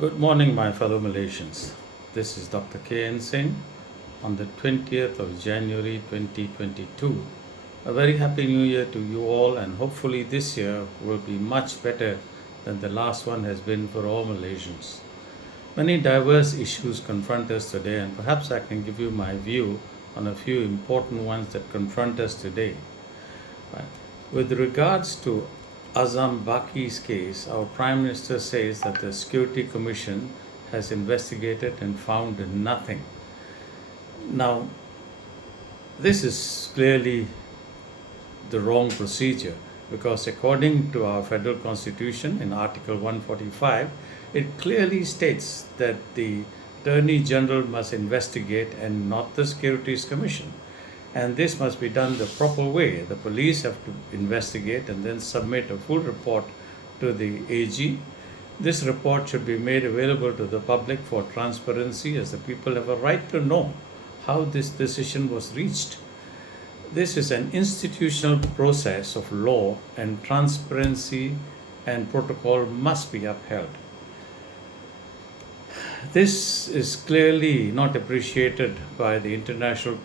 Good morning, my fellow Malaysians. This is Dr. K N Singh on the 20th of January 2022. A very happy new year to you all, and hopefully, this year will be much better than the last one has been for all Malaysians. Many diverse issues confront us today, and perhaps I can give you my view on a few important ones that confront us today. Right. With regards to Azam Baki's case, our Prime Minister says that the Security Commission has investigated and found nothing. Now, this is clearly the wrong procedure because, according to our federal constitution in Article 145, it clearly states that the Attorney General must investigate and not the Securities Commission. And this must be done the proper way. The police have to investigate and then submit a full report to the AG. This report should be made available to the public for transparency, as the people have a right to know how this decision was reached. This is an institutional process of law, and transparency and protocol must be upheld. This is clearly not appreciated by the international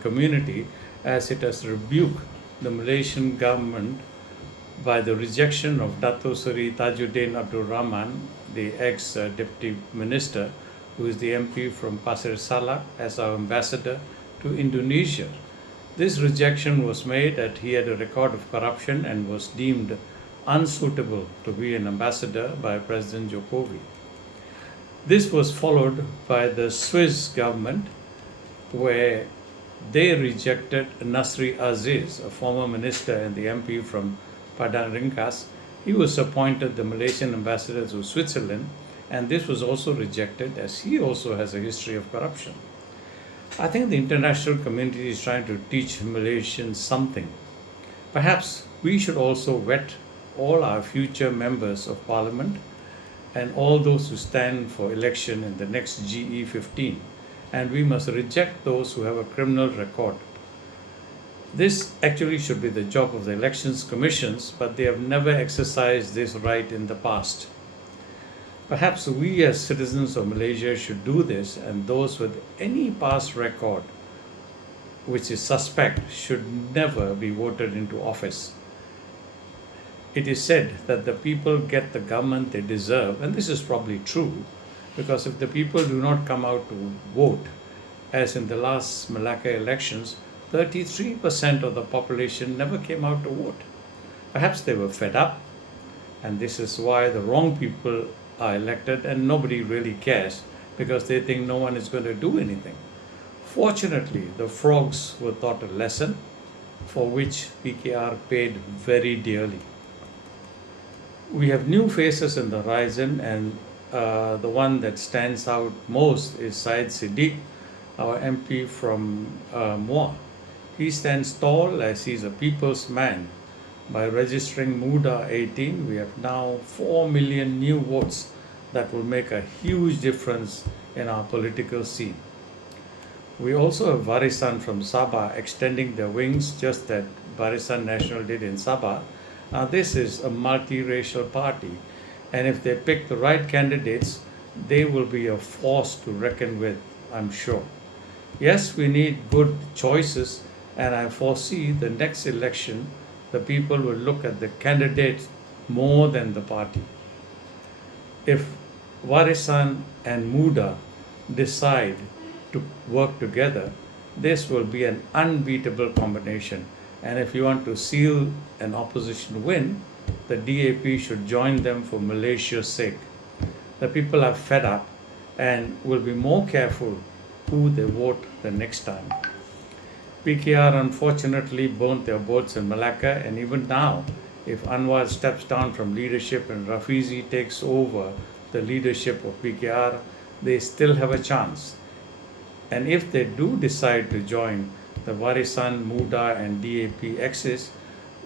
community, as it has rebuked the Malaysian government by the rejection of Dato Seri Tajuddin Abdul Rahman, the ex-deputy minister, who is the MP from Pasir Salak, as our ambassador to Indonesia. This rejection was made that he had a record of corruption and was deemed unsuitable to be an ambassador by President Jokowi. This was followed by the Swiss government, where they rejected Nasri Aziz, a former minister and the MP from Padang Ringkas. He was appointed the Malaysian ambassador to Switzerland, and this was also rejected, as he also has a history of corruption. I think the international community is trying to teach Malaysians something. Perhaps we should also vet all our future members of parliament and all those who stand for election in the next GE15, and we must reject those who have a criminal record. This actually should be the job of the elections commissions, but they have never exercised this right in the past. Perhaps we as citizens of Malaysia should do this, and those with any past record which is suspect should never be voted into office. It is said that the people get the government they deserve, and this is probably true, because if the people do not come out to vote, as in the last Malacca elections, 33% of the population never came out to vote. Perhaps they were fed up, and this is why the wrong people are elected, and nobody really cares because they think no one is going to do anything. Fortunately, the frogs were taught a lesson for which PKR paid very dearly. We have new faces in the horizon, and the one that stands out most is Syed Siddiq, our MP from Muar. He stands tall as he's a people's man. By registering Muda 18, we have now 4 million new votes that will make a huge difference in our political scene. We also have Barisan from Sabah extending their wings, just that Barisan Nasional did in Sabah. Now, this is a multiracial party, and if they pick the right candidates, they will be a force to reckon with, I'm sure. Yes, we need good choices, and I foresee the next election, the people will look at the candidates more than the party. If Warisan and Muda decide to work together, this will be an unbeatable combination. And if you want to seal an opposition win, the DAP should join them for Malaysia's sake. The people are fed up and will be more careful who they vote the next time. PKR unfortunately burnt their boats in Malacca, and even now, if Anwar steps down from leadership and Rafizi takes over the leadership of PKR, they still have a chance. And if they do decide to join the Warisan, Muda and DAP axis,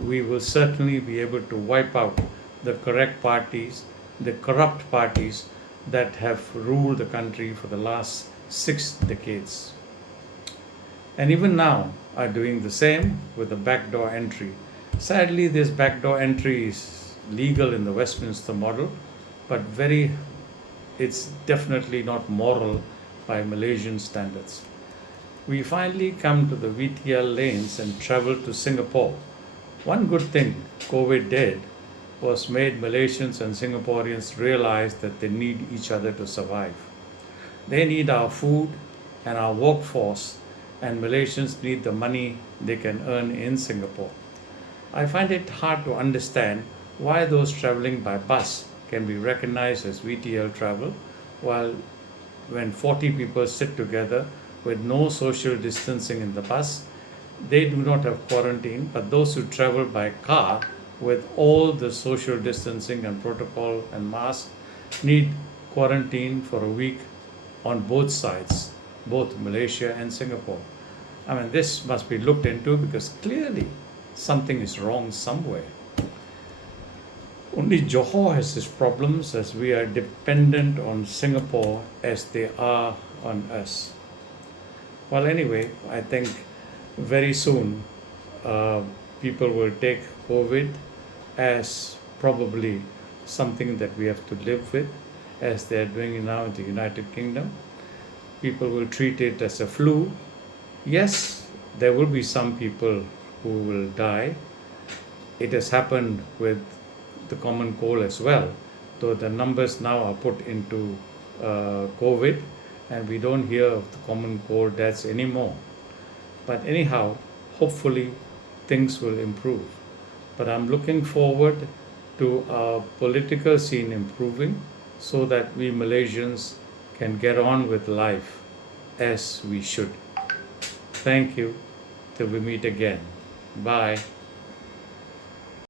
we will certainly be able to wipe out the corrupt parties that have ruled the country for the last 6 decades. And even now are doing the same with the backdoor entry. Sadly, this backdoor entry is legal in the Westminster model, but very it's definitely not moral by Malaysian standards. We finally come to the VTL lanes and travel to Singapore. One good thing COVID did was made Malaysians and Singaporeans realize that they need each other to survive. They need our food and our workforce, and Malaysians need the money they can earn in Singapore. I find it hard to understand why those traveling by bus can be recognized as VTL travel, while when 40 people sit together with no social distancing in the bus, they do not have quarantine, but those who travel by car with all the social distancing and protocol and mask need quarantine for a week on both sides, both Malaysia and Singapore. I mean, this must be looked into because clearly something is wrong somewhere. Only Johor has its problems as we are dependent on Singapore as they are on us. Well, anyway, I think very soon uh, people will take COVID as probably something that we have to live with, as they are doing now in the United Kingdom. People will treat it as a flu. Yes, there will be some people who will die. It has happened with the common cold as well, though the numbers now are put into COVID and we don't hear of the common cold deaths anymore. But anyhow, hopefully things will improve. But I'm looking forward to our political scene improving so that we Malaysians can get on with life as we should. Thank you. Till we meet again. Bye.